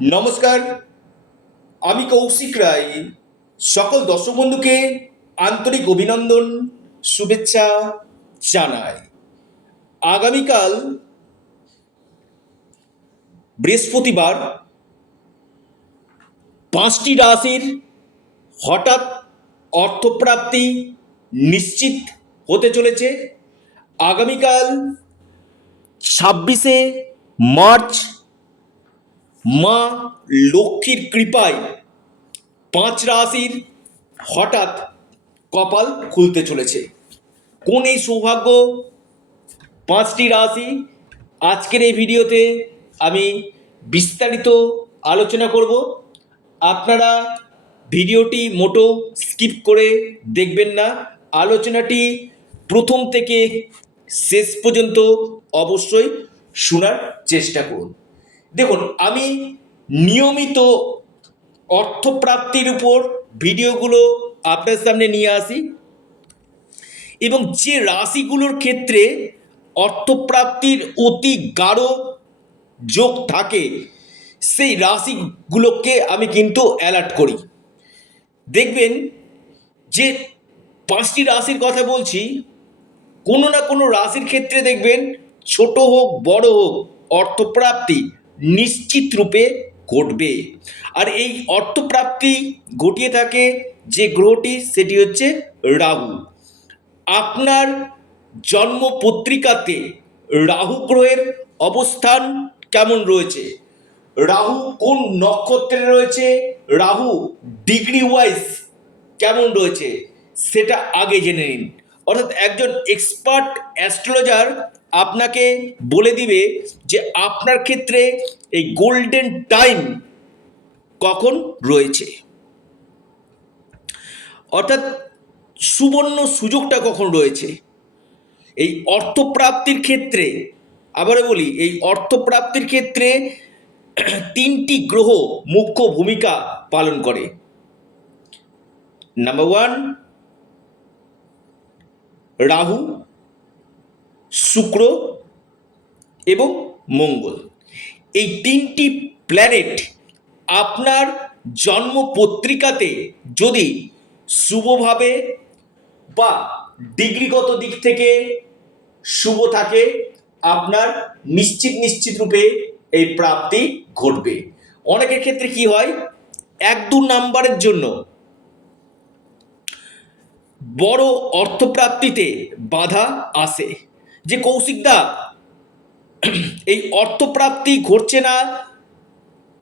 নমস্কার, আমি কৌশিক রায়। সকল দর্শক বন্ধুকে আন্তরিক অভিনন্দন, শুভেচ্ছা জানাই। আগামীকাল বৃহস্পতিবার 5টি রাশির হঠাৎ অর্থপ্রাপ্তি নিশ্চিত হতে চলেছে। আগামীকাল 26শে মার্চ মা লক্ষ্মীর কৃপায় 5 রাশির হঠাৎ কপাল খুলতে চলেছে। কোন এই সৌভাগ্য 5টি রাশি, আজকের এই ভিডিওতে আমি বিস্তারিত আলোচনা করব। আপনারা ভিডিওটি মোটো স্কিপ করে দেখবেন না, আলোচনাটি প্রথম থেকে শেষ পর্যন্ত অবশ্যই শোনার চেষ্টা করুন। দেখুন, আমি নিয়মিত অর্থপ্রাপ্তির উপর ভিডিওগুলো আপনার সামনে নিয়ে আসি এবং যে রাশিগুলোর ক্ষেত্রে অর্থপ্রাপ্তির অতি গাঢ় যোগ থাকে সেই রাশিগুলোকে আমি কিন্তু অ্যালার্ট করি। দেখবেন যে 5টি রাশির কথা বলছি, কোনো না কোনো রাশির ক্ষেত্রে দেখবেন ছোট হোক বড় হোক অর্থপ্রাপ্তি নিশ্চিত রূপে ঘটবে। আর এই অর্থপ্রাপ্তি ঘটিয়ে থাকে যে গ্রহটি, সেটি হচ্ছে রাহু। আপনার জন্ম পত্রিকাতে রাহু গ্রহের অবস্থান কেমন রয়েছে, রাহু কোন নক্ষত্রে রয়েছে, রাহু ডিগ্রি ওয়াইজ কেমন রয়েছে, সেটা আগে জেনে নিন। অর্থাৎ একজন এক্সপার্ট অ্যাস্ট্রোলজার আপনাকে বলে দিবে যে আপনার ক্ষেত্রে এই গোল্ডেন টাইম কখন রয়েছে, অর্থাৎ সুবর্ণ সুযোগটা কখন রয়েছে। এই অর্থপ্রাপ্তির ক্ষেত্রে, আবারও বলি, এই অর্থপ্রাপ্তির ক্ষেত্রে 3টি গ্রহ মুখ্য ভূমিকা পালন করে। নাম্বার 1 রাহু, শুক্র এবং মঙ্গল। এই 3টি প্ল্যানেট আপনার জন্ম পত্রিকাতে যদি শুভভাবে বা ডিগ্রিগত দিক থেকে শুভ থাকে, আপনার নিশ্চিত রূপে এই প্রাপ্তি ঘটবে। অনেকের ক্ষেত্রে কি হয়, 1-2 নাম্বারের জন্য বড় অর্থপ্রাপ্তিতে বাধা আসে, যে কৌশিকদা এই অর্থপ্রাপ্তি ঘটছে না,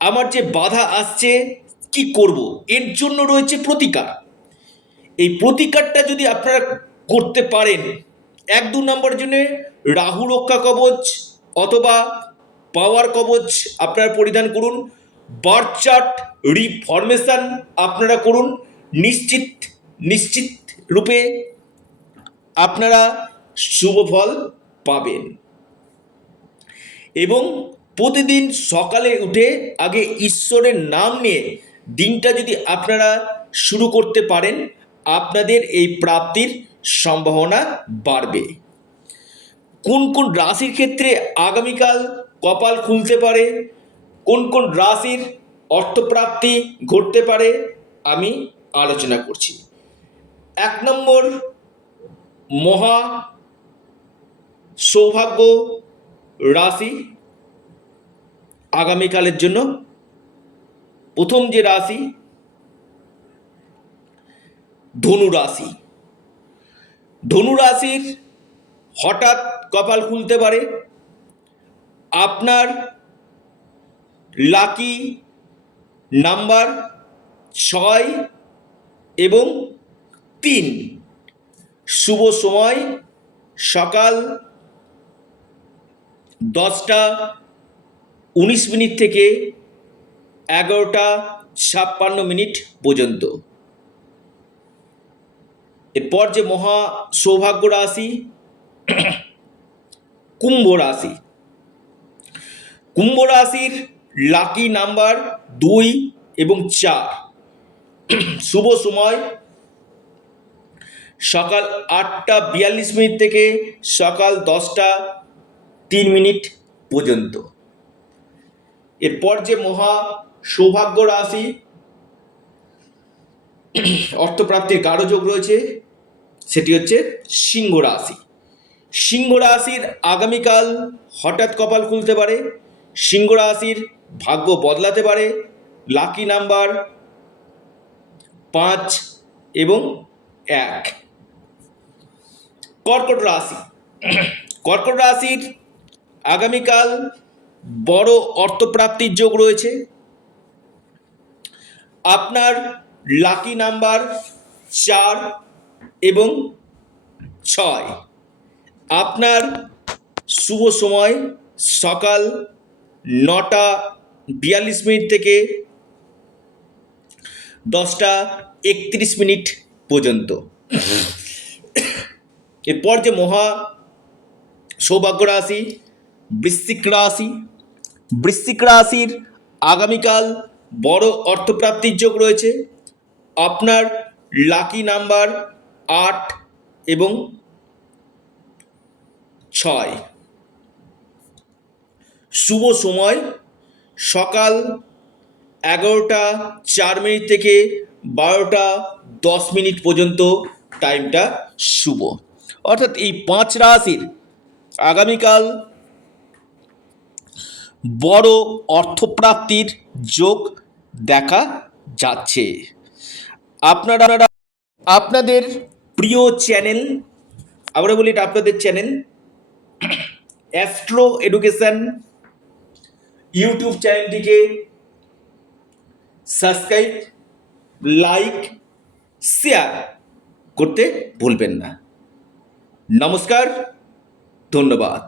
আমার যে বাধা আসছে কি করব। এর জন্য রয়েছে প্রতিকার। এই প্রতিকারটা যদি আপনারা করতে পারেন, 1-2 নম্বরের জন্য রাহু রক্ষা কবচ অথবা পাওয়ার কবচ আপনারা পরিধান করুন, বার্থ চার্ট রিফরমেশন আপনারা করুন, নিশ্চিত রূপে আপনারা শুভ ফল পাবেন। এবং প্রতিদিন সকালে উঠে আগে ঈশ্বরের নাম নিয়ে দিনটা যদি আপনারা শুরু করতে পারেন, আপনাদের এই প্রাপ্তির সম্ভাবনা বাড়বে। কোন কোন রাশির ক্ষেত্রে আগামীকাল কপাল খুলতে পারে, কোন কোন রাশির অর্থপ্রাপ্তি ঘটতে পারে, আমি আলোচনা করছি। 1 নম্বর মহা সৌভাগ্য রাশি আগামীকালের জন্য, প্রথম যে রাশি ধনু রাশি। ধনু রাশির হঠাৎ কপাল খুলতে পারে। আপনার লাকি নাম্বার 6 এবং 3। শুভ সময় সকাল 10টা 19 মিনিট থেকে 11টা 56 মিনিট পর্যন্ত। এরপর যে মহা সৌভাগ্য রাশি কুম্ভ রাশি। কুম্ভ রাশির লাকি নাম্বার 2 এবং 4। শুভ সময় সকাল 8টা 42 মিনিট থেকে সকাল 10টা 3 মিনিট পর্যন্ত। এরপর যে মহা সৌভাগ্য রাশি, অর্থপ্রাপ্তির গাঢ় যোগ রয়েছে, সেটি হচ্ছে সিংহ রাশি। সিংহ রাশির আগামীকাল হঠাৎ কপাল খুলতে পারে, সিংহ রাশির ভাগ্য বদলাতে পারে। লাকি নাম্বার 5 এবং 1। কর্কট রাশি, কর্কট রাশির আগামীকাল বড় অর্থপ্রাপ্তির যোগ রয়েছে। আপনার লাকি নাম্বার 4 এবং 6। আপনার শুভ সময় সকাল 9:42 থেকে 10:31 পর্যন্ত। এরপর যে মহা সৌভাগ্য রাশি বৃশ্চিক রাশি, বৃশ্চিক রাশির আগামীকাল বড় অর্থপ্রাপ্তির যোগ রয়েছে। আপনার লাকি নাম্বার 8 এবং 6। শুভ সময় সকাল 11:04 থেকে 12:10 পর্যন্ত টাইমটা শুভ। অর্থাৎ এই 5 রাশির আগামীকাল বড় অর্থপ্রাপ্তির যোগ দেখা যাচ্ছে। আপনারা আপনাদের প্রিয় চ্যানেল, আমরা বলি এটা আপনাদের চ্যানেল অ্যাস্ট্রো এডুকেশন ইউটিউব চ্যানেলটিকে সাবস্ক্রাইব, লাইক, শেয়ার করতে ভুলবেন না। নমস্কার, ধন্যবাদ।